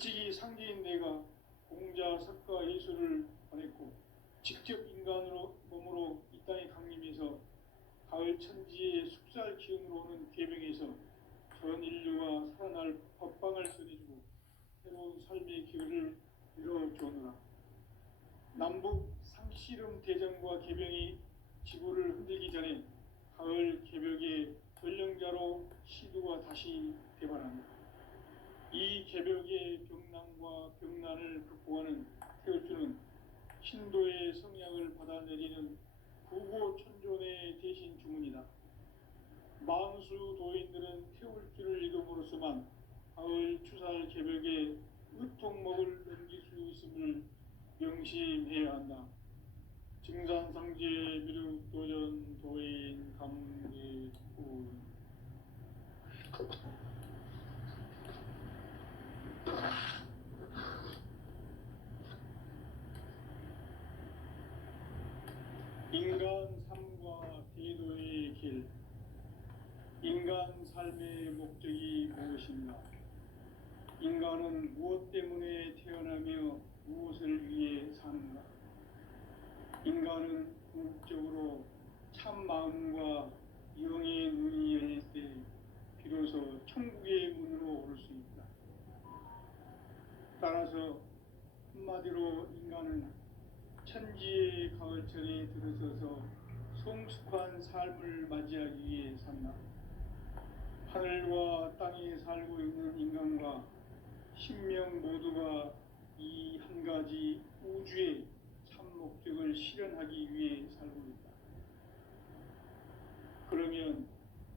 일찍이 상제인 내가 공자, 석가, 예수를 보냈고 직접 인간으로 몸으로 이 땅에 강림해서 가을 천지의 숙살 기운으로 오는 계명에서 전 인류와 살아날 법방을 전해주고 새로운 삶의 기회를 이뤄주오노라. 남북 상씨름 대전과 계병이 지구를 흔들기 전에 가을 개벽의 전령자로 시두가 다시 대발합니다. 이 개벽의 병난과 병난을 극복하는 태울주는 신도의 성약을 받아내리는 구고천존의 대신 주문이다. 만수 도인들은 태울주를 이름으로서만 가을 추살 개벽의 의통목을 넘길 수 있음을 명심해야 한다. 증산상제 미륵도전 도인 감리군. 인간 삶과 대도의 길. 인간 삶의 목적이 무엇인가? 인간은 무엇 때문에 태어나며 무엇을 위해 사는가? 인간은 궁극적으로 참 마음과 영의 눈이 열릴 때 비로소 천국의 문으로 오를 수 있다. 따라서 한마디로 인간은 천지의 가을철에 들어서서 성숙한 삶을 맞이하기 위해 산다. 하늘과 땅에 살고 있는 인간과 신명 모두가 이 한 가지 우주의 참 목적을 실현하기 위해 살고 있다. 그러면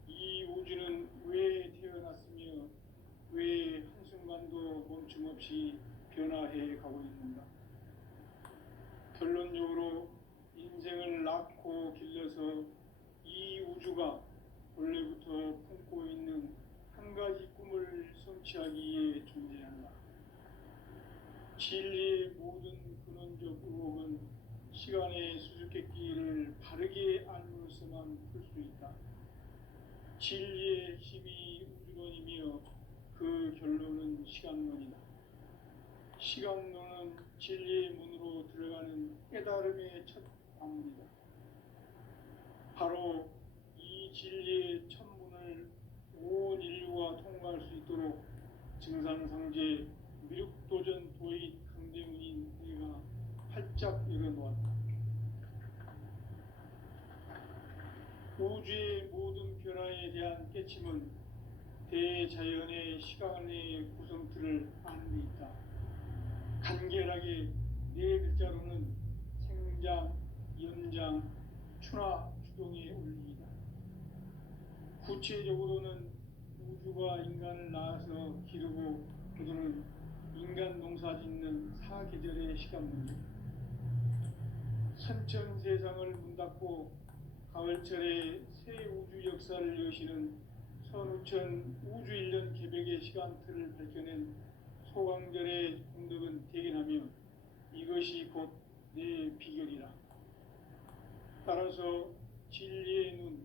이 우주는 왜 태어났으며 왜 한순간도 멈춤 없이 변화해 가고 있는가? 결론적으로 인생을 낳고 길러서 이 우주가 원래부터 품고 있는 한 가지 꿈을 성취하기 위해 존재한다. 진리의 모든 근원적 의혹은 시간의 수수께끼를 바르게 알므로서만 풀 수 있다. 진리의 핵심이 우주론이며 그 결론은 시간론이다. 시간론은 진리의 문으로 들어가는 깨달음의 첫 방문이다. 바로 이 진리의 첫 문을 온 인류가 통과할 수 있도록 증산상제 미륵도전 도의 강대문인 내가 활짝 열어놓았다. 우주의 모든 변화에 대한 깨침은 대자연의 시간의 구성틀을 아는 데 있다. 간결하게 네 글자로는 생장, 연장, 추나 추동의 원리이다. 구체적으로는 우주가 인간을 낳아서 기르고 거두는 인간 농사 짓는 사계절의 시간 문제. 선천 세상을 문 닫고 가을철에 새 우주 역사를 여시는 선우천 우주 1년 개벽의 시간틀을 밝혀낸 소강절의 공덕은 대견하며 이것이 곧 내 비결이라. 따라서 진리의 눈,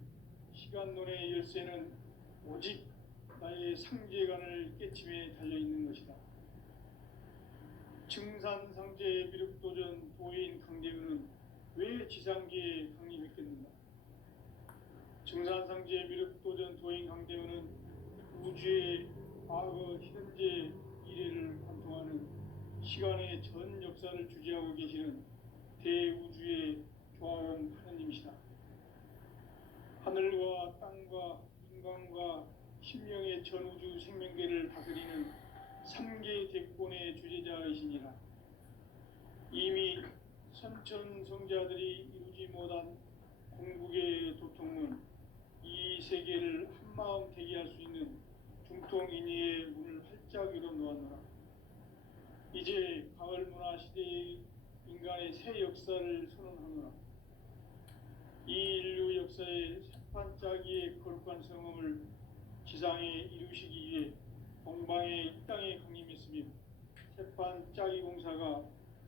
시간론의 열쇠는 오직 나의 상제관을 깨침에 달려있는 것이다. 증산상제 미륵도전 도인 강대문은 왜 지상계에 강림했겠는가? 증산상제 미륵도전 도인 강대문은 우주의 과거, 현재, 미래를 관통하는 시간의 전 역사를 주재하고 계시는 대우주의 조화원 하나님이시다. 하늘과 땅과 인간과 신명의 전우주 생명계를 다스리는 3개 대권의 주재자이시니라. 이미 선천성자들이 이루지 못한 궁극의 도통은 이 세계를 한마음 되게 할 수 있는 중통인의의 문을 활짝 열어놓았노라. 이제 가을 문화 시대의 인간의 새 역사를 선언하노라. 이 인류 역사의 새판짜기의 거룩한 성험을 지상에 이루시기 위해 동방의 이 땅에 강림했으며 새판짜기 공사가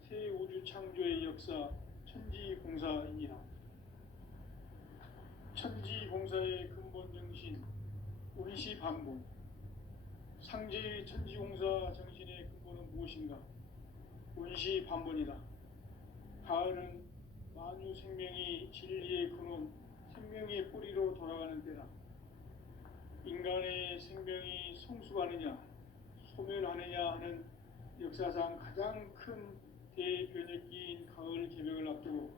새 우주 창조의 역사 천지공사이니라. 천지공사의 근본 정신 운시 반복. 상제의 천지공사 정신의 근본은 무엇인가? 온시 반본이다. 가을은 만유 생명이 진리의 근원, 생명의 뿌리로 돌아가는 때다. 인간의 생명이 성숙하느냐, 소멸하느냐 하는 역사상 가장 큰 대변혁기인 가을 개벽을 앞두고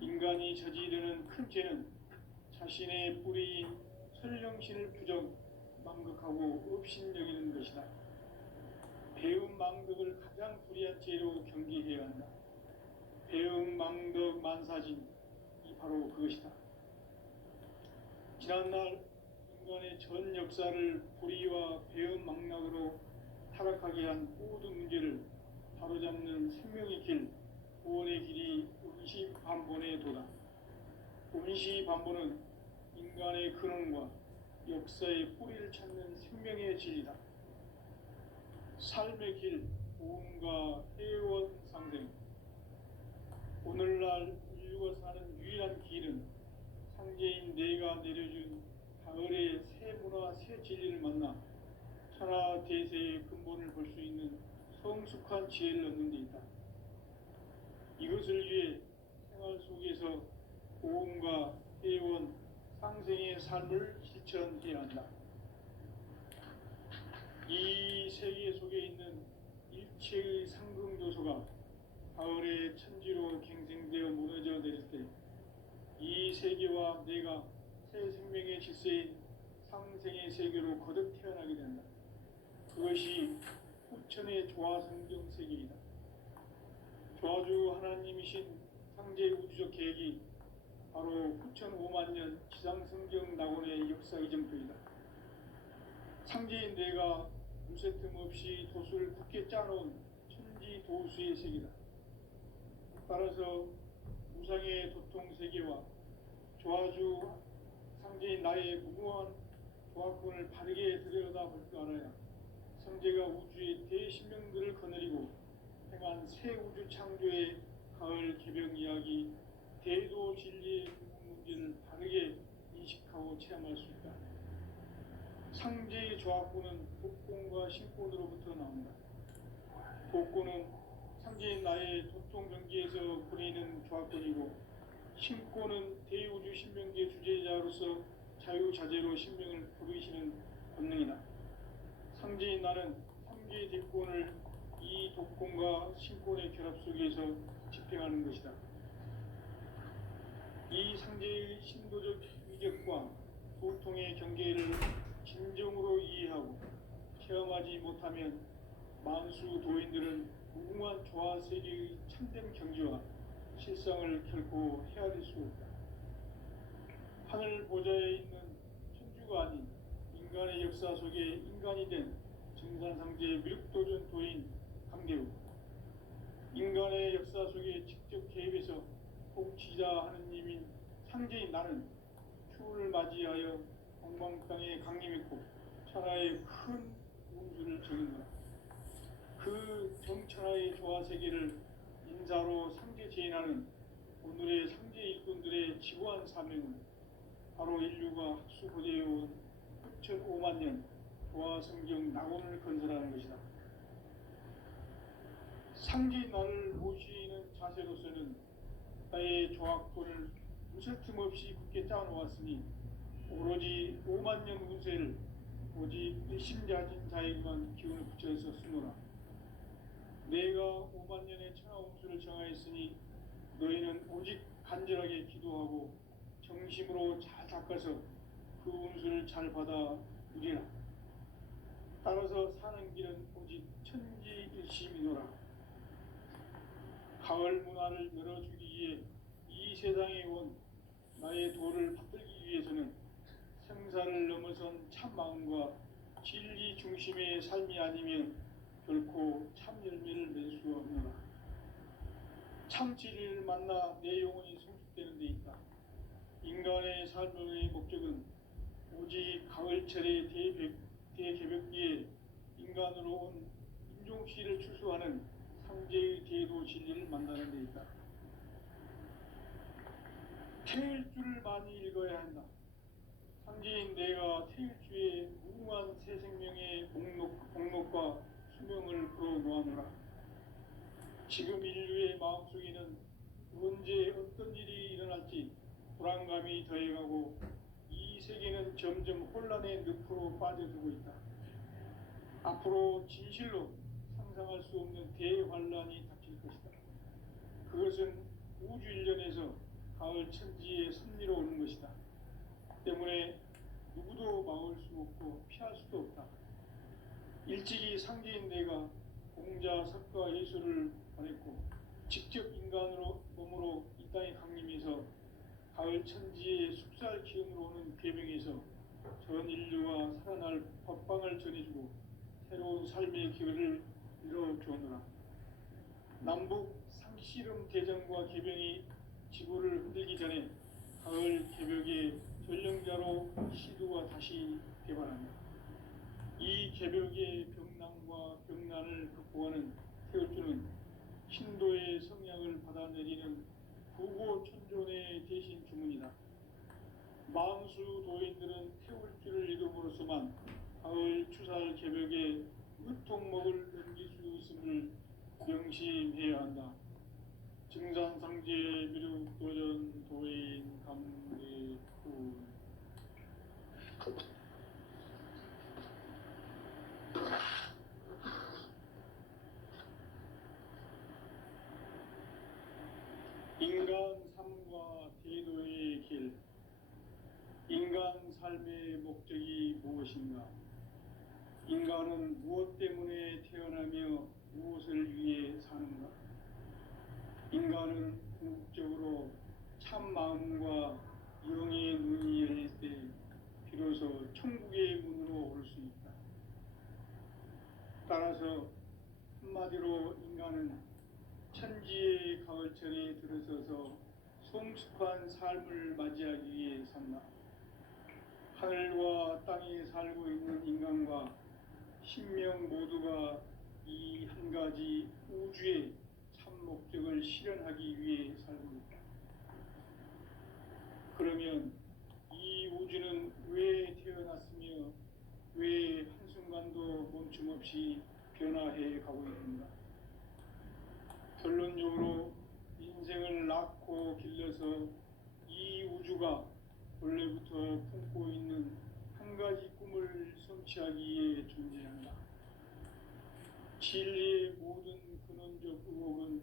인간이 저지르는 큰 죄는 자신의 뿌리인 설령신을 부정, 망극하고 업신여기는 것이다. 배움 망덕을 가장 불의한 죄로 경계해야 한다. 배움 망덕 만사진이 바로 그것이다. 지난날 인간의 전 역사를 불의와 배움 망락으로 타락하게 한 모든 문제를 바로잡는 생명의 길, 구원의 길이 온시반본의 도다. 온시반본은 인간의 근원과 역사의 뿌리를 찾는 생명의 진리다. 삶의 길, 보험과 회원 상생. 오늘날 인류가 사는 유일한 길은 상제인 내가 내려준 가을의 새 문화, 새 진리를 만나 천하 대세의 근본을 볼 수 있는 성숙한 지혜를 얻는 데 있다. 이것을 위해 생활 속에서 보험과 회원, 상생의 삶을 실천해야 한다. 이 세계 속에 있는 일체의 상승 요소가 가을의 천지로 갱생되어 무너져 내릴 때 이 세계와 내가 새 생명의 질서인 상생의 세계로 거듭 태어나게 된다. 그것이 후천의 조화성경 세계이다. 조화주 하나님이신 상제 우주적 계획이 바로 후천 5만 년 지상성경 낙원의 역사 이정표이다. 상제인 내가 무쇠틈 없이 도수를 굳게 짜놓은 천지 도수의 세계다. 따라서 우상의 도통 세계와 조화주 상제인 나의 무궁한 조화권을 바르게 들여다볼 줄 알아야 성제가 우주의 대신명들을 거느리고 행한 새 우주 창조의 가을 개벽 이야기, 대도 진리의 문제를 바르게 인식하고 체험할 수 있다. 상제의 조화권은 복권과 신권으로부터 나온다. 복권은 상제인 나의 도통 경계에서 부리는 조화권이고, 신권은 대우주 신명계 주제자로서 자유자재로 신명을 부르시는 권능이다. 상제인 나는 상제의 대권을 이 독권과 신권의 결합 속에서 집행하는 것이다. 이 상제의 신도적 위력과 도통의 경계를 진정으로 이해하고 체험하지 못하면 만수 도인들은 무궁한 조화 세계의 참된 경지와 실상을 결코 헤아릴 수 없다. 하늘 보좌에 있는 천주가 아닌 인간의 역사 속에 인간이 된 정산상제의 밀도전 도인 강대우, 인간의 역사 속에 직접 개입해서 통치자 하느님인 상제인 나는 추운을 맞이하여 동방땅에 강림했고 천하의 큰 운수를 적인다. 그 정천하의 조화세계를 인사로 상제 제인하는 오늘의 상제 일꾼들의 지구한 사명은 바로 인류가 학수고대해온 6,5만 년 조화성경 낙원을 건설하는 것이다. 상제인 나를 모시는 자세로서는 나의 조화권을 무쇠틈 없이 굳게 짜놓았으니 오로지 5만 년 운세를 오직 일심자진 자에게만 기운을 붙여서 쓰노라. 내가 5만 년의 천하 운수를 정하였으니 너희는 오직 간절하게 기도하고 정심으로 잘 닦아서 그 운수를 잘 받아 누리라. 따라서 사는 길은 오직 천지일심이노라. 가을 문화를 열어주기 위해 이 세상에 온 나의 도를 받들기 위해서는 생사를 넘어선 참 마음과 진리 중심의 삶이 아니면 결코 참 열매를 맺을 수 없노라. 참 진리를 만나 내 영혼이 성숙되는 데 있다. 인간의 삶의 목적은 오직 가을철의 대개벽기에 인간으로 온 인종씨를 추수하는 상제의 대도 진리를 만나는 데 있다. 태일주를 많이 읽어야 한다. 상제인 내가 태일주의 무궁한 새 생명의 목록과 수명을 풀어놓아노라. 지금 인류의 마음속에는 언제 어떤 일이 일어날지 불안감이 더해가고 이 세계는 점점 혼란의 늪으로 빠져들고 있다. 앞으로 진실로 상상할 수 없는 대환란이 닥칠 것이다. 그것은 우주 일련에서 가을 천지의 섭리로 오는 것이다. 때문에 누구도 막을 수 없고 피할 수도 없다. 일찍이 상계인 내가 공자, 석가, 예수를 보냈고 직접 인간으로 몸으로 이 땅에 강림해서 가을 천지의 숙살 기운으로 오는 계명에서 전 인류와 살아날 법방을 전해주고 새로운 삶의 기회를 이뤄주었노라. 남북 상씨름 대전과 계병이 지구를 흔들기 전에 가을 개벽의 전령자로 시두가 다시 개발한다. 이 개벽의 병난과 병난을 극복하는 태울주는 신도의 성향을 받아내리는 부고천존의 대신 주문이다. 만수 도인들은 태울주를 이름으로서만 가을 추살 개벽에 으통목을 넘길 수 있음을 명심해야 한다. 증산상제 미륵도전 도인 강대군. 인간 삶과 대도의 길. 인간 삶의 목적이 무엇인가? 인간은 무엇 때문에 태어나며 무엇을 위해 사는가? 인간은 궁극적으로 참 마음과 영의 눈이 열릴 때 비로소 천국의 문으로 올 수 있다. 따라서 한마디로 인간은 천지의 가을철에 들어서서 성숙한 삶을 맞이하기 위해 산다. 하늘과 땅에 살고 있는 인간과 신명 모두가 이 한 가지 우주의 참 목적을 실현하기 위해 살고 있다. 그러면 이 우주는 왜 태어났으며 왜 한순간도 멈춤 없이 변화해 가고 있는가? 결론적으로 인생을 낳고 길러서 이 우주가 원래부터 품고 있는 한 가지 꿈을 성취하기 위해 존재한다. 진리의 모든 근원적 의혹은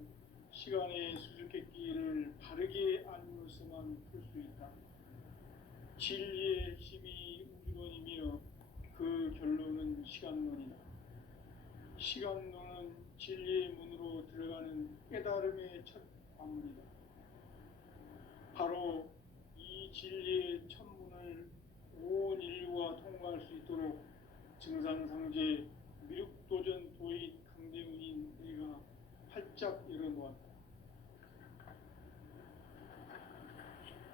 시간의 수수께끼를 바르게 알므로서만 풀 수 있다. 진리의 핵심이 우주론이며 그 결론은 시간론이다. 시간론은 진리의 문으로 들어가는 깨달음의 첫 방문이다. 바로 이 진리의 첫 문을 온 인류가 통과할 수 있도록 증상상제 미륵도전 도인 강대훈인 내가 활짝 열어놓았다.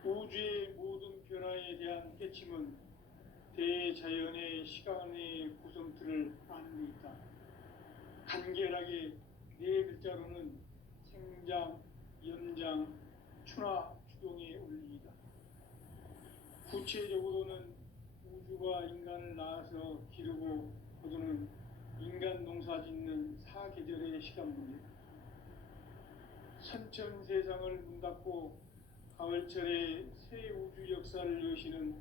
우주의 모든 변화에 대한 깨침은 대자연의 시간의 구성틀을 아는 데 있다. 간결하게 네 글자로는 생장, 연장, 추나 추동의 원리이다. 구체적으로는 우주가 인간을 낳아서 기르고 거두는 인간 농사 짓는 사계절의 시간문이다. 선천세상을 문 닫고 가을철에 새 우주 역사를 여시는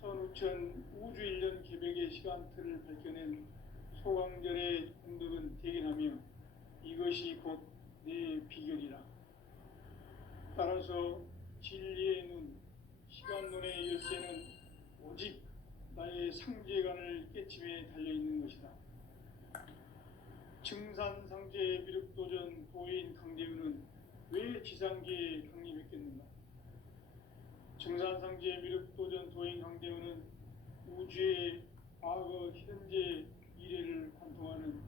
선우천 우주일년 개벽의 시간틀을 밝혀낸 소강절의 공덕은 대견하며 이것이 곧 내 비결이라. 따라서 진리의 눈, 시간론의 열쇠는 오직 나의 상제관을 깨침에 달려있는 것이다. 증산상제 미륵도전 도인 강대훈은 왜 지상계에 강림했겠는가? 증산상제 미륵도전 도인 강대훈은 우주의 과거, 현재, 미래를 관통하는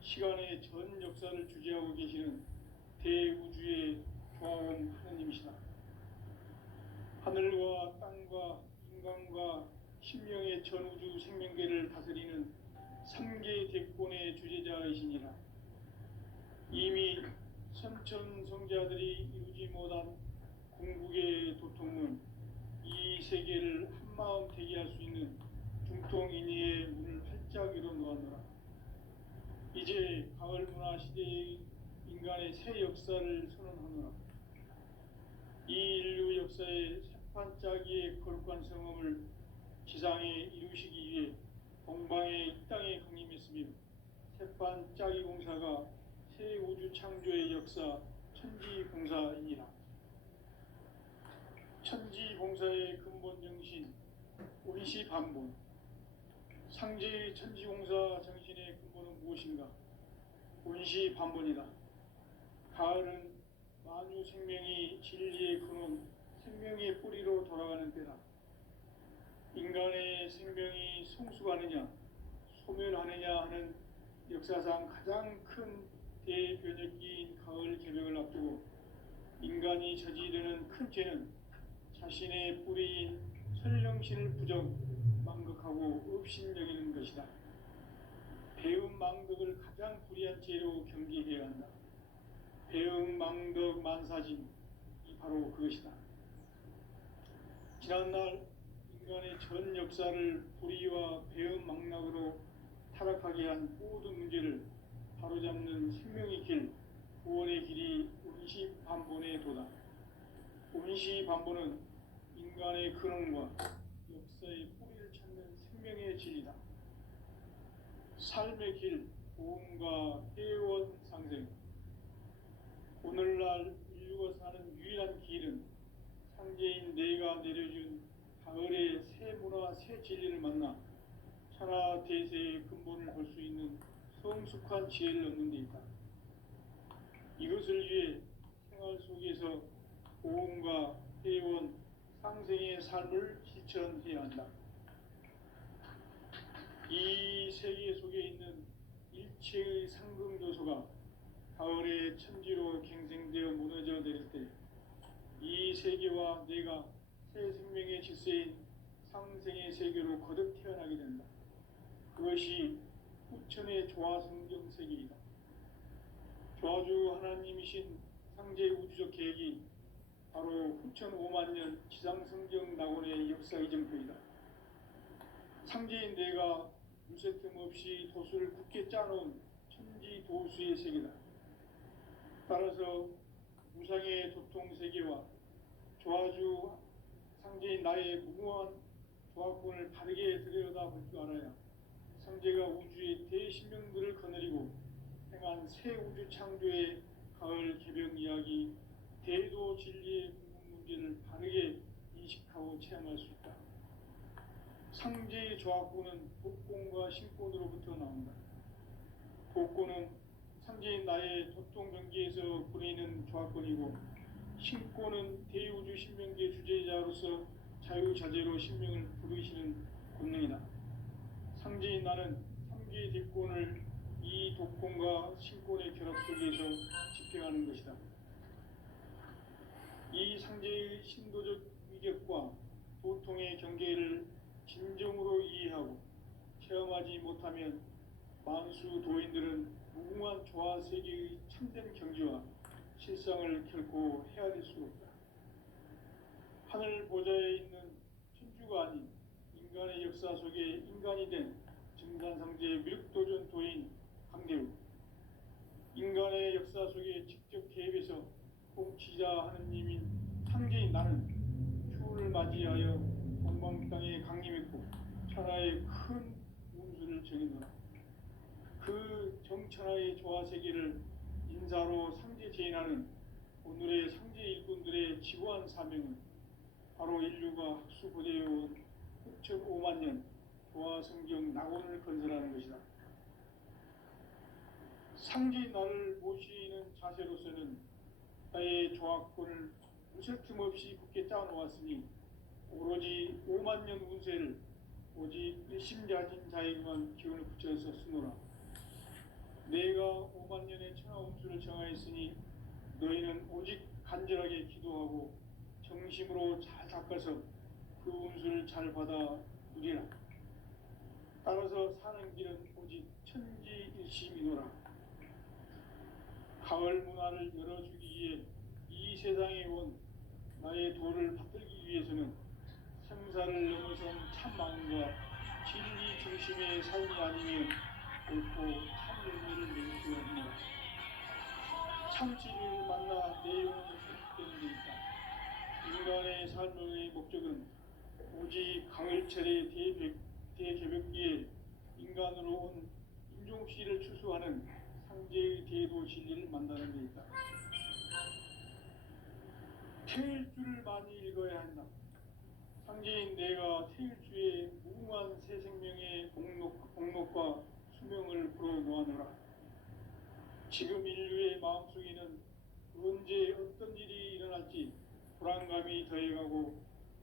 시간의 전 역사를 주재하고 계시는 대우주의 조화원 하느님이시다. 하늘과 땅과 인간과 신명의 전우주 생명계를 다스리는 3개 대권의 주재자이시니라. 이미 선천성자들이 이루지 못한 궁극의 도통문, 이 세계를 한마음 되게 할 수 있는 중통인의의 문을 활짝 열어놓았노라. 이제 가을 문화 시대의 인간의 새 역사를 선언하노라. 이 인류 역사의 새판짜기의 거룩한 성험을 지상에 이루시기 위해 동방의 이 땅에 강림했으며 새판짜기 공사가 새 우주 창조의 역사 천지공사이니라. 천지공사의 근본 정신 운시반본. 상제의 천지공사 정신의 근본은 무엇인가? 운시반본이다. 가을은 만유 생명이 진리의 근원, 생명의 뿌리로 돌아가는 때다. 인간의 생명이 성숙하느냐, 소멸하느냐 하는 역사상 가장 큰 대변혁기인 가을 개벽을 앞두고 인간이 저지르는 큰 죄는 자신의 뿌리인 설령신을 부정, 망극하고 업신여기는 것이다. 배음 망덕을 가장 불의한 죄로 경계해야 한다. 배음 망덕 만사진이 바로 그것이다. 지난날 인간의 전 역사를 불의와 배음 망락으로 타락하게 한 모든 문제를 바로잡는 생명의 길, 구원의 길이 운시반본의 도다. 운시반본은 인간의 근원과 역사의 뿌리를 찾는 생명의 진리다. 삶의 길, 보험과 회원 상생. 오늘날 인류가 사는 유일한 길은 상제인 내가 내려준 가을의 새 문화, 새 진리를 만나 천하 대세의 근본을 볼 수 있는 성숙한 지혜를 얻는 데 있다. 이것을 위해 생활 속에서 보험과 회원, 상생의 삶을 실천해야 한다. 이 세계 속에 있는 일체의 상금조소가 가을의 천지로 갱생되어 무너져 내릴 때 이 세계와 내가 새 생명의 질서인 상생의 세계로 거듭 태어나게 된다. 그것이 후천의 조화성경 세계이다. 조화주 하나님이신 상제 우주적 계획이 바로 후천 5만 년 지상성경 낙원의 역사 이정표이다. 상제인 내가 무쇠틈 없이 도수를 굳게 짜놓은 천지 도수의 세계다. 따라서 무상의 도통 세계와 조화주 상제인 나의 무궁한 조화권을 바르게 들여다볼 줄 알아야 상제가 우주의 대신명들을 거느리고 행한 새 우주 창조의 가을 개벽 이야기, 대도 진리의 궁극 문제를 바르게 인식하고 체험할 수 있다. 상제의 조화권은 복권과 신권으로부터 나온다. 복권은 상제인 나의 도통 경계에서 부리는 조화권이고, 신권은 대우주 신명계 주제자로서 자유자재로 신명을 부르시는 권능이다. 상제인 나는 3개의 뒷권을 이 독권과 신권의 결합 속에서 집행하는 것이다. 이 상제의 신도적 위격과 도통의 경계를 진정으로 이해하고 체험하지 못하면 만수 도인들은 무궁한 조화 세계의 참된 경지와 실상을 결코 헤아릴 수 없다. 하늘 보좌에 있는 천주가 아닌 인간의 역사 속에 인간이 된 증산상제 미륵도전 도인 강대우, 인간의 역사 속에 직접 개입해서 통치자 하느님인 상제인 나는 추후를 맞이하여 동방 땅에 강림했고 천하의 큰 운수를 정해놓아 그 정천하의 조화 세계를 인사로 상제 제인하는 오늘의 상제 일꾼들의 지구한 사명은 바로 인류가 학수고대해온 6,5만 년 조화 성경 낙원을 건설하는 것이다. 상제인 나를 모시는 자세로서는 나의 조화권을 무쇠틈 없이 굳게 짜놓았으니 오로지 5만 년 운세를 오직 일심자진 자에게만 기운을 붙여서 쓰노라. 내가 5만 년의 천하 운수를 정하였으니 너희는 오직 간절하게 기도하고 정심으로 잘 닦아서 그 운수를 잘 받아 누리라. 따라서 사는 길은 오직 천지일심이노라. 가을 문화를 열어주기 위해 이 세상에 온 나의 도를 받들기 위해서는 생사를 넘어선 참 마음과 진리 중심의 삶이 아니면 옳고 참 열매를 맺을 수가 있습니다. 참치를 만나 내용이 수립되는 데 있다. 인간의 삶의 목적은 오직 가을철의 대개벽기에 인간으로 온 인종씨를 추수하는 상제의 대도 진리를 만나는 데 있다. 태일주를 많이 읽어야 한다. 상제인 내가 태일주의 무궁한 새 생명의 복록과 수명을 불어놓아노라. 지금 인류의 마음속에는 언제 어떤 일이 일어날지 불안감이 더해가고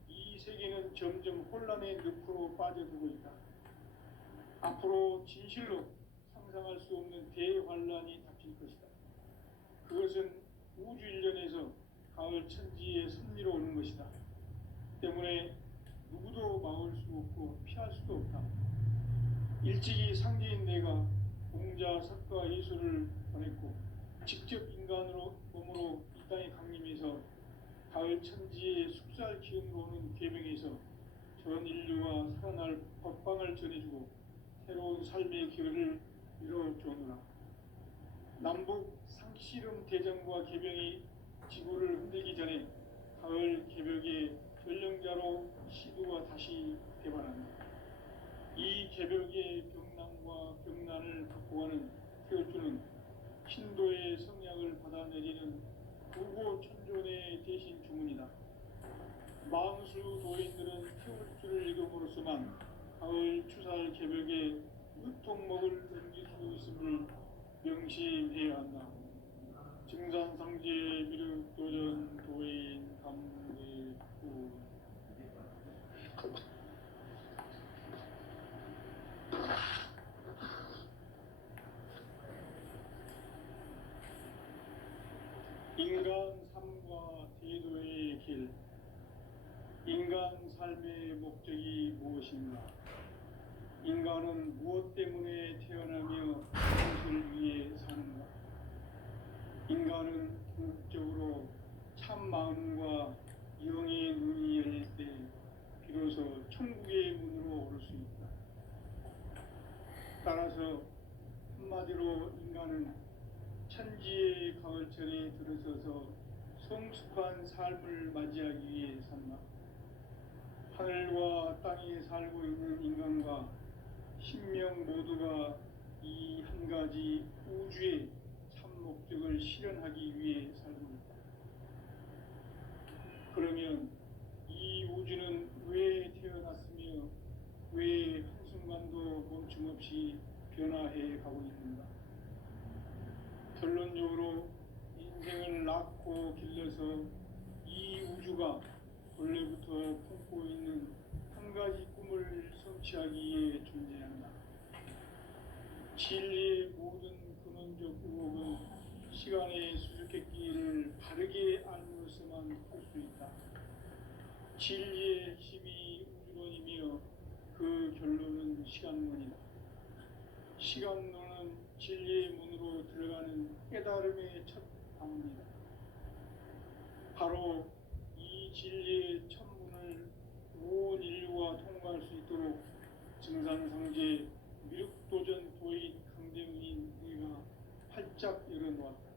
이 세계는 점점 혼란의 늪으로 빠져들고 있다. 앞으로 진실로 상상할 수 없는 대환란이 닥칠 것이다. 그것은 우주 일련에서 가을 천지의 섭리로 오는 것이다. 때문에 누구도 막을 수 없고 피할 수도 없다. 일찍이 상제인 내가 공자, 석가, 예수를 보냈고 직접 인간으로 몸으로 이 땅에 강림해서 가을 천지의 숙살 기운으로 오는 계명에서 전 인류와 살아날 법방을 전해주고 새로운 삶의 기회를 이뤄주노라. 남북 상씨름 대전과 개병이 지구를 흔들기 전에 가을 개벽의 전령자로 시도가 다시 개발한다. 이 개벽의 병난과 병난을 극복하는 태울주는 신도의 성약을 받아내리는 부고 천존의 대신 주문이다. 망수 도인들은 태울주를 읽음으로써만 가을 추살 개벽의 으통목을 넘길 수 있음을 명심해야 한다. 증산상제 미륵도전 도인 감대구. 인간 삶과 대도의 길. 인간 삶의 목적이 무엇인가? 인간은 무엇 때문에 태어나며 무엇을 위해 사는가? 인간은 궁극적으로 참 마음과 영의 눈이 열릴 때 비로소 천국의 문으로 오를 수 있다. 따라서 한마디로 인간은 천지의 가을철에 들어서서 성숙한 삶을 맞이하기 위해 산다. 하늘과 땅에 살고 있는 인간과 신명 모두가 이 한 가지 우주의 참 목적을 실현하기 위해 살고 있다. 그러면 이 우주는 왜 태어났으며 왜 한순간도 멈춤없이 변화해 가고 있는가? 결론적으로 인생을 낳고 길러서 이 우주가 원래부터 품고 있는 한 가지 꿈을 성취하기 위해 존재한다. 진리의 모든 근원적 의혹은 시간의 수수께끼를 바르게 알므로서만 풀 수 있다. 진리의 핵심이 우주론이며 그 결론은 시간론이다. 시간론은 진리의 문으로 들어가는 깨달음의 첫 방문이다. 바로 이 진리의 첫 문을 온 인류가 통과할 수 있도록 증산상제 미륵도전 도인 강대문인 내가 활짝 열어놓았다.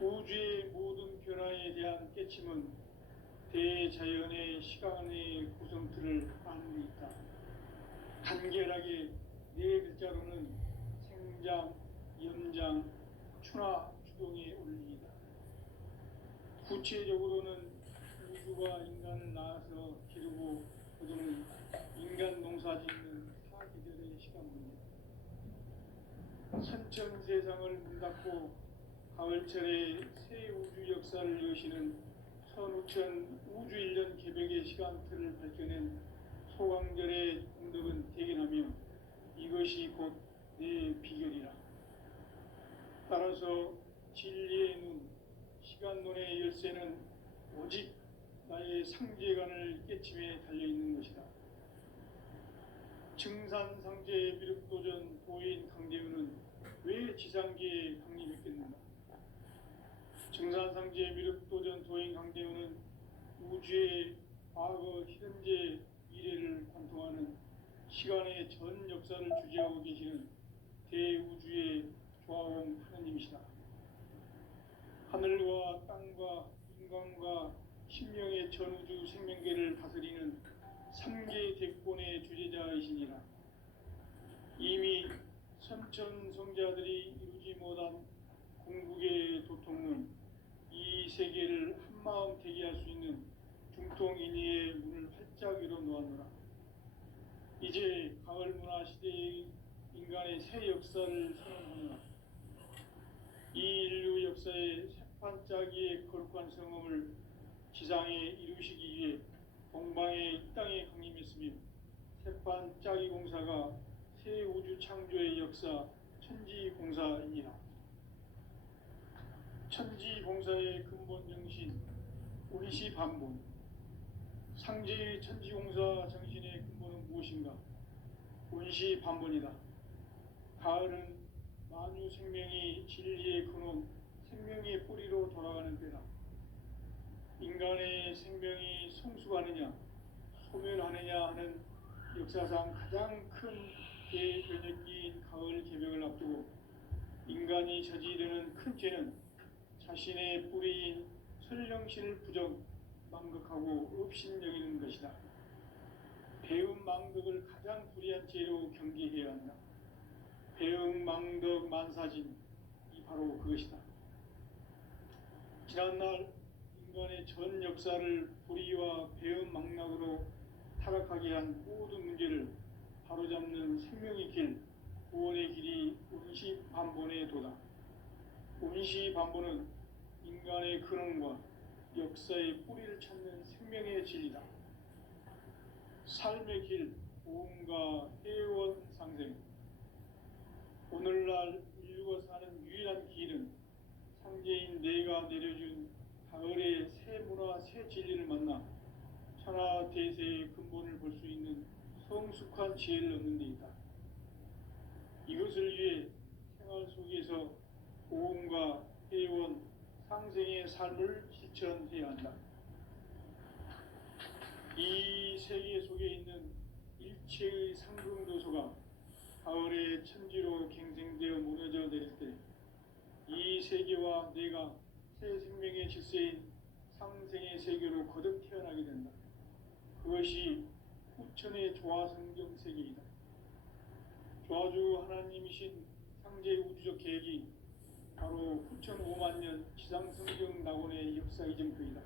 우주의 모든 변화에 대한 깨침은 대자연의 시간의 구성틀을 아는 데 있다. 간결하게 네 글자로는 생장, 염장, 추나, 추동의 원리이다. 구체적으로는 우주가 인간을 낳아서 기르고 거두는 인간 농사 짓는 사계절의 시간입니다. 선천 세상을 문 닫고 가을철에 새 우주 역사를 여시는 선우천 우주 일년 개벽의 시간틀을 밝혀낸 소강절의 공덕은 대견하며 이것이 곧 내 비결이라. 따라서 진리의 눈, 시간론의 열쇠는 오직 나의 상제관을 깨침에 달려있는 것이다. 증산상제 미륵도전 도인 강대우는 왜 지상계에 강림했겠는가? 증산상제 미륵도전 도인 강대우는 우주의 과거, 현재, 미래를 관통하는 시간의 전 역사를 주재하고 계시는 대우주의 조화공 하느님이시다. 하늘과 땅과 인간과 신명의 전우주 생명계를 다스리는 삼계 대권의 주재자이시니라. 이미 선천성자들이 이루지 못한 궁극의 도통은 이 세계를 한마음 되게 할 수 있는 중통인의의 문을 활짝 열어놓았노라. 이제 가을 문화 시대의 인간의 새 역사를 선언하노라. 이 인류 역사의 새판짜기의 거룩한 성험을 지상에 이루시기 위해 동방의 이 땅에 강림했으며 새판짜기 공사가 새 우주 창조의 역사 천지공사이니라. 천지공사의 근본 정신 운시반본. 상제의 천지공사 정신의 근본은 무엇인가? 운시반본이다. 가을은 만유 생명이 진리의 근원, 생명의 뿌리로 돌아가는 때다. 인간의 생명이 성숙하느냐, 소멸하느냐 하는 역사상 가장 큰 대변혁기인 가을 개벽을 앞두고 인간이 저지르는 큰 죄는 자신의 뿌리인 설령신을 부정, 망극하고 업신여기는 것이다. 배음 망덕을 가장 불의한 죄로 경계해야 한다. 배음 망덕 만사진, 이 바로 그것이다. 지난날 인간의 전 역사를 불의와 배음 망락으로 타락하게 한 모든 문제를 바로잡는 생명의 길, 구원의 길이 운시반본의 도다. 운시반본은 인간의 근원과 역사의 뿌리를 찾는 생명의 진리다. 삶의 길, 보험과 해원 상생. 오늘날 인류가 사는 유일한 길은 상제인 내가 내려준 가을의 새 문화, 새 진리를 만나 천하 대세의 근본을 볼 수 있는 성숙한 지혜를 얻는 데 있다. 이것을 위해 생활 속에서 보험과 해원, 상생의 삶을 실천해야 한다. 이 세계 속에 있는 일체의 상승도소가 가을의 천지로 갱생되어 무너져 내릴 때 이 세계와 내가 새 생명의 질서인 상생의 세계로 거듭 태어나게 된다. 그것이 후천의 조화성경 세계이다. 조화주 하나님이신 상제 우주적 계획이 바로 후천 5만년 지상성경 낙원의 역사 이정표이다.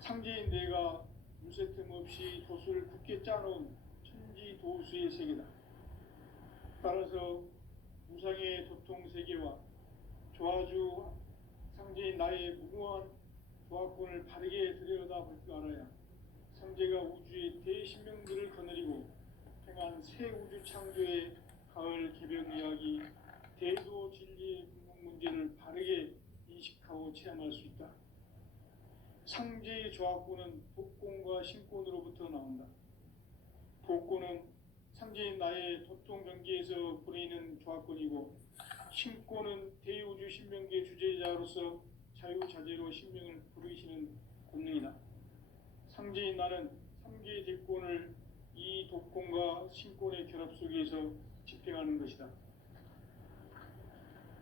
상제인 내가 물새틈 없이 도수를 굳게 짜놓은 천지도수의 세계다. 따라서 무상의 도통세계와 조화주 상제인 나의 무궁한 조화권을 바르게 들여다볼 줄 알아야 상제가 우주의 대신명들을 거느리고 행한 새 우주 창조의 가을 개벽 이야기, 대도 진리의 근본 문제를 바르게 인식하고 체험할 수 있다. 상제의 조화권은 복권과 신권으로부터 나온다. 복권은 상제인 나의 도통 경계에서 부리는 조화권이고, 신권은 대우주 신명계 주제자로서 자유자재로 신명을 부르시는 권능이다. 상제인 나는 삼계의 대권을 이 독권과 신권의 결합 속에서 집행하는 것이다.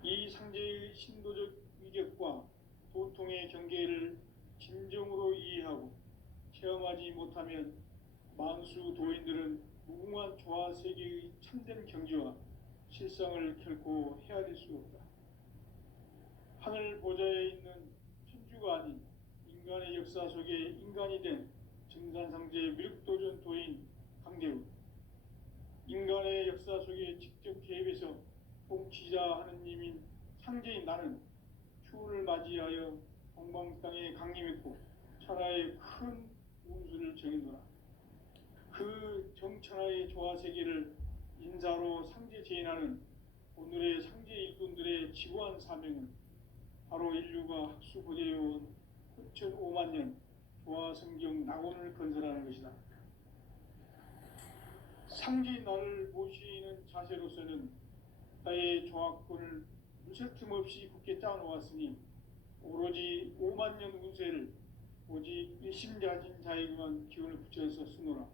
이 상제의 신도적 위격과 도통의 경계를 진정으로 이해하고 체험하지 못하면 만수 도인들은 무궁한 조화 세계의 참된 경지와 실상을 결코 헤아릴 수 없다. 하늘 보좌에 있는 천주가 아닌 인간의 역사 속에 인간이 된 증산상제 밀국도전 도인 강대우, 인간의 역사 속에 직접 개입해서 통치자 하느님인 상제인 나는 추운을 맞이하여 동방 땅에 강림했고 천하의 큰 운수를 정했노라. 그 정천하의 조화세계를 인사로 상제 제인하는 오늘의 상제 일꾼들의 지구한 사명은 바로 인류가 학수고대해온 후천 5만년 조화성경 낙원을 건설하는 것이다. 상제인 나를 모시는 자세로서는 나의 조화권을 무쇠틈 없이 굳게 짜놓았으니 오로지 5만년 운세를 오직 일심자진 자에게만 기운을 붙여서 쓰노라.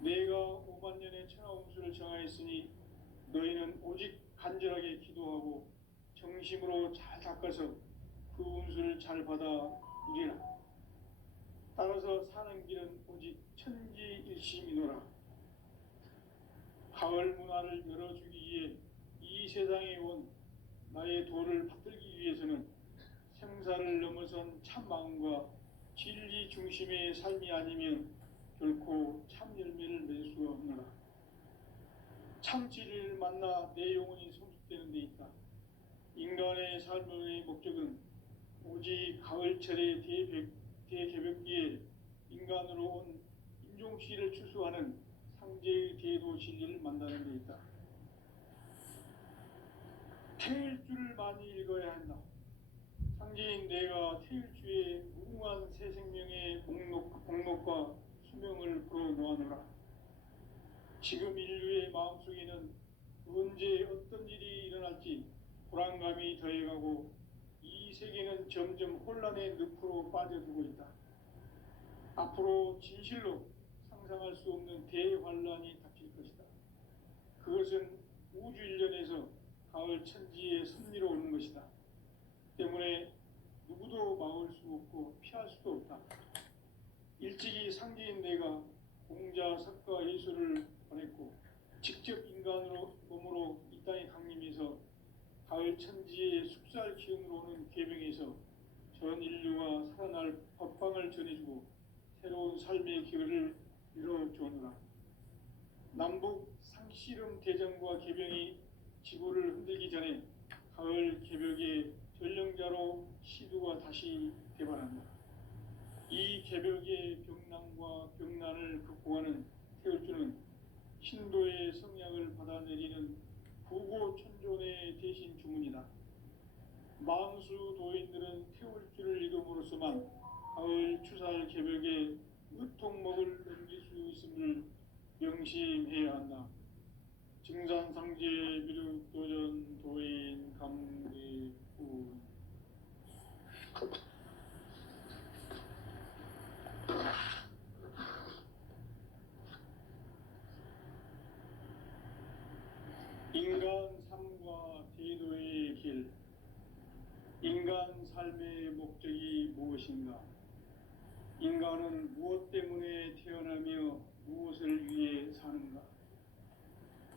내가 5만 년의 천하운수를 정하였으니 너희는 오직 간절하게 기도하고 정심으로 잘 닦아서 그 운수를 잘 받아 누리라. 따라서 사는 길은 오직 천지일심이노라. 가을 문화를 열어주기 위해 이 세상에 온 나의 도를 받들기 위해서는 생사를 넘어선 참 마음과 진리 중심의 삶이 아니면 결코 참 열매를 맺을 수가 없노라. 참 진리를 만나 내 영혼이 성숙되는 데 있다. 인간의 삶의 목적은 오직 가을철의 대개벽기에 인간으로 온 인종시를 추수하는 상제의 대도 진리를 만나는 데 있다. 태일주를 많이 읽어야 한다. 상제인 내가 태일주의 무궁한 새 생명의 목록과 수명을 불어놓아노라. 지금 인류의 마음속에는 언제 어떤 일이 일어날지 불안감이 더해가고 이 세계는 점점 혼란의 늪으로 빠져들고 있다. 앞으로 진실로 상상할 수 없는 대환란이 닥칠 것이다. 그것은 우주 일련에서 가을 천지의 섭리로 오는 것이다. 때문에 누구도 막을 수 없고 피할 수도 없다. 일찍이 상제인 내가 공자, 석가, 예수를 보냈고 직접 인간으로 몸으로 이 땅에 강림해서 가을 천지의 숙살 기운으로 오는 계명에서 전 인류가 살아날 법방을 전해주고 새로운 삶의 기회를 이뤄주오노라. 남북 상씨름 대전과 개병이 지구를 흔들기 전에 가을 개벽의 전령자로 시두가 다시 개발한다. 이 개벽의 병난과 병난을 극복하는 태울주는 신도의 성약을 받아내리는 부고천존의 대신 주문이다. 망수 도인들은 태울주를 읽음으로써만 가을 추살 개벽에 의통목을 넘길 수 있음을 명심해야 한다. 증산상제 미륵도전 도인 감대군. 인간 삶과 대도의 길. 인간 삶의 목적이 무엇인가? 인간은 무엇 때문에 태어나며 무엇을 위해 사는가?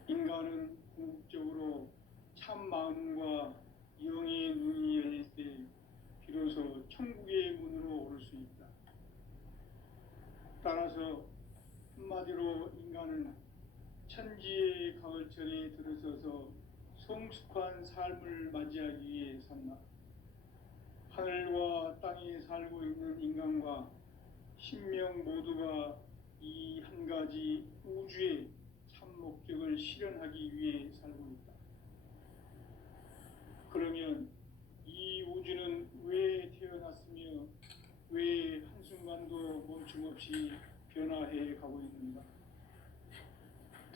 인간은 궁극적으로 참 마음과 영의 눈이 열릴 때 비로소 천국의 문으로 오를 수 있다. 따라서 한마디로 인간은 천지의 가을철에 들어서서 성숙한 삶을 맞이하기 위해 산다. 하늘과 땅에 살고 있는 인간과 신명 모두가 이 한 가지 우주의 참 목적을 실현하기 위해 살고 있다. 그러면 이 우주는 왜 태어났으며 왜 한순간도 멈춤없이 변화해 가고 있는가?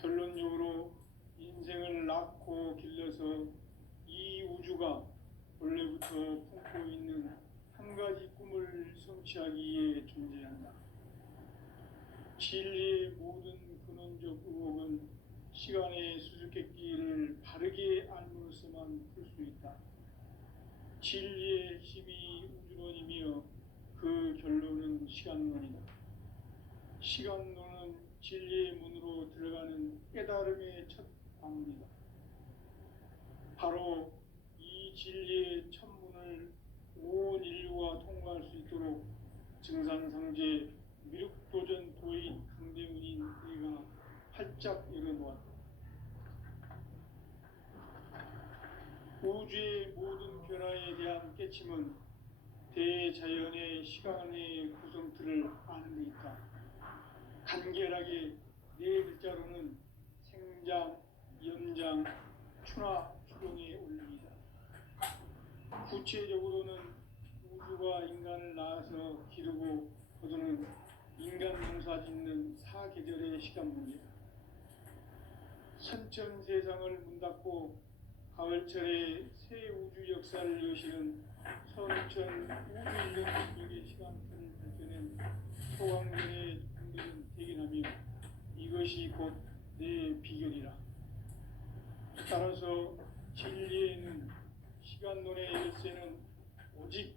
결론적으로 인생을 낳고 길러서 이 우주가 원래부터 품고 있는 한 가지 꿈을 성취하기 위해 존재한다. 진리의 모든 근원적 의혹은 시간의 수수께끼를 바르게 알므로써만 풀 수 있다. 진리의 핵심이 우주론이며 그 결론은 시간론이다. 시간론은 진리의 문으로 들어가는 깨달음의 첫 방문이다. 바로 이 진리의 첫 문을 온 인류가 통과할 수 있도록 증산상제 미륵도전 도인 강대문인 내가 활짝 열어놓았다. 우주의 모든 변화에 대한 깨침은 대자연의 시간의 구성틀을 아는 데 있다. 간결하게 네 글자로는 생장, 연장, 추나 추동의 원리이다. 구체적으로는 우주가 인간을 낳아서 기르고 거두는 인간 농사 짓는 사계절의 시간 문제다. 선천 세상을 문 닫고 가을철에 새 우주 역사를 여시는 선천 우주 인력 시간틀을 발견한 소강전의 분들은 대견하며 이것이 곧 내 비결이라. 따라서 진리에는 시간론의 열쇠는 오직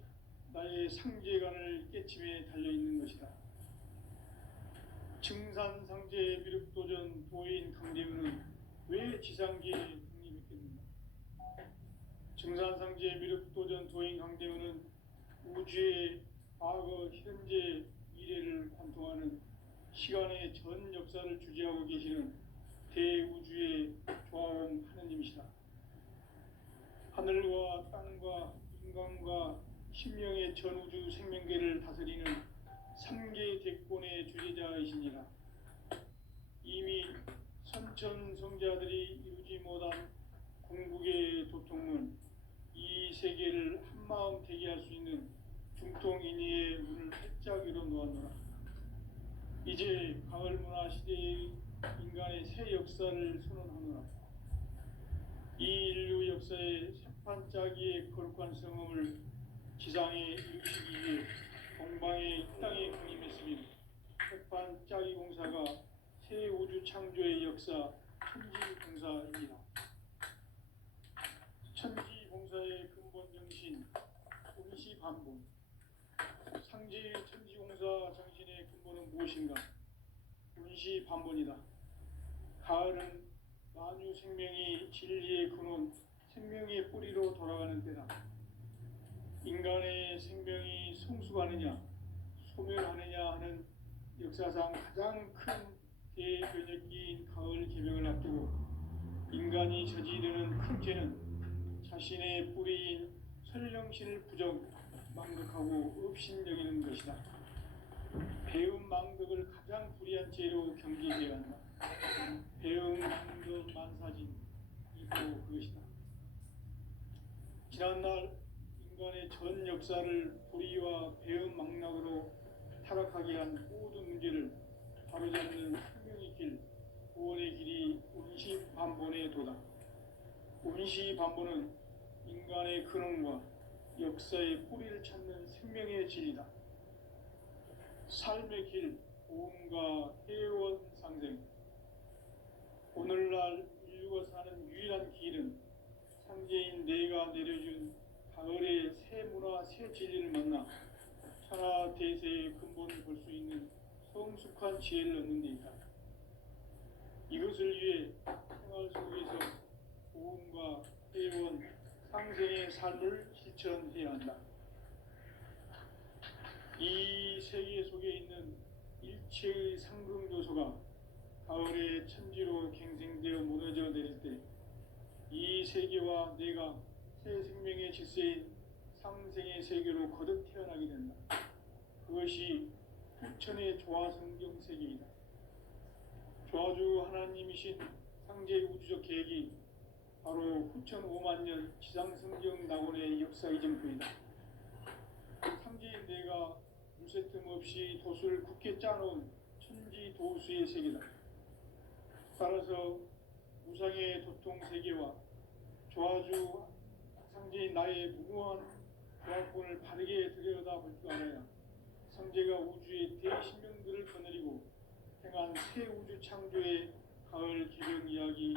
나의 상제관을 깨침에 달려있는 것이다. 증산상제 미륵도전 도인 강대우는 왜 지상계에 독립했겠는가? 증산상제 미륵도전 도인 강대우는 우주의 과거, 현재, 미래를 관통하는 시간의 전 역사를 주재하고 계시는 대우주의 조화원 하느님이시다. 하늘과 땅과 인간과 신명의 전우주 생명계를 다스리는 삼계 대권의 주재자이시니라. 이미 선천성자들이 이루지 못한 궁극의 도통문, 이 세계를 한마음 되게 할 수 있는 중통인의의 문을 활짝 열어놓았노라. 이제 가을문화 시대의 인간의 새 역사를 선언하노라. 이 인류 역사의 새판짜기의 거룩한 성음을 지상에 이루시기 위해 동방의 땅에 강림했으며 새판짜기 공사가 새 우주 창조의 역사 천지봉사입니다. 천지봉사의 근본 정신 운시반복. 상제의 천지공사 정신의 근본은 무엇인가? 운시반본이다. 가을은 만유 생명이 진리의 근원, 생명의 뿌리로 돌아가는 때다. 인간의 생명이 성숙하느냐, 소멸하느냐 하는 역사상 가장 큰 대변혁기인 가을 개명을 앞두고 인간이 저지르는 큰 죄는 자신의 뿌리인 설령신을 부정, 망극하고 업신여기는 것이다. 배음 망극을 가장 불의한 죄로 경계해야 한다. 배음 망극 만사진, 이도 그것이다. 지난날 인간의 전 역사를 불의와 배음 망락으로 타락하게 한 모든 문제를 바로잡는 생명의 길, 구원의 길이 운시반본의 도다. 운시반본은 인간의 근원과 역사의 뿌리를 찾는 생명의 진리다. 삶의 길, 보험과 회원 상생. 오늘날 인류가 사는 유일한 길은 상제인 내가 내려준 가을의 새 문화, 새 진리를 만나 천하 대세의 근본을 볼 수 있는 성숙한 지혜를 얻는 데 있다. 이것을 위해 생활 속에서 보험과 회원, 상생의 삶을 실천해야 한다. 이 세계 속에 있는 일체의 상승조소가 가을의 천지로 갱생되어 무너져 내릴 때 이 세계와 내가 새 생명의 질서인 상생의 세계로 거듭 태어나게 된다. 그것이 후천의 조화성경 세계이다. 조화주 하나님이신 상제의 우주적 계획이 바로 후천 5만 년 지상성경 낙원의 역사 이정표이다. 상제인 내가 물새틈 없이 도수를 굳게 짜놓은 천지도수의 세계다. 따라서 무상의 도통 세계와 조화주 상제인 나의 무모한 조화권을 바르게 들여다볼 줄 알아야 상제가 우주의 대신명들을 거느리고 행한 새 우주 창조의 가을 기령 이야기,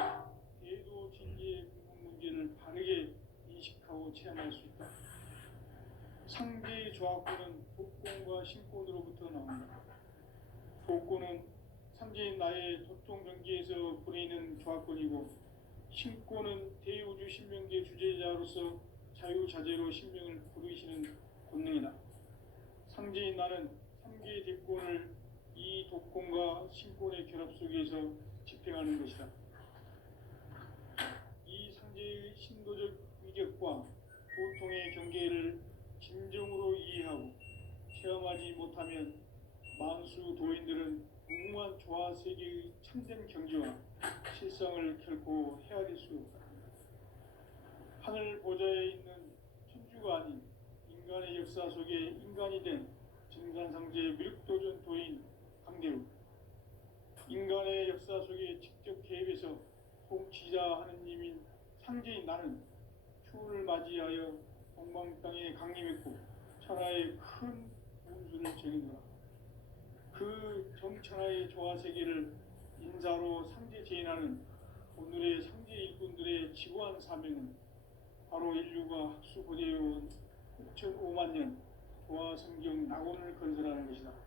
대도 진리의 근본 문제를 바르게 인식하고 체험할 수 있다. 상제의 조화권은 도권과 신권으로부터 나온다. 도권은 상제인 나의 도통 경계에서 보내는 조화권이고, 신권은 대우주 신명계 주제자로서 자유자재로 신명을 부르시는 권능이다. 상제인 나는 3개의 대권을 이 도권과 신권의 결합 속에서 집행하는 것이다. 이 상제의 신도적 위력과 도통의 경계를 진정으로 이해하고 체험하지 못하면 만수 도인들은 무궁한 조화 세계의 참된 경지와 실상을 결코 헤아릴 수 없다. 하늘 보좌에 있는 천주가 아닌 인간의 역사 속에 인간이 된 증산상제 미륵도전 도인 강대우. 인간의 역사 속에 직접 개입해서 통치자 하느님인 상제인 나는 추운을 맞이하여 동방 땅에 강림했고 천하의 큰 운수를 정했노라. 그 정천하의 조화 세계를 인사로 상제 재인하는 오늘의 상제 일꾼들의 지고한 사명은 바로 인류가 학수 고대해온 6,500만 년 도화 성경 낙원을 건설하는 것이다.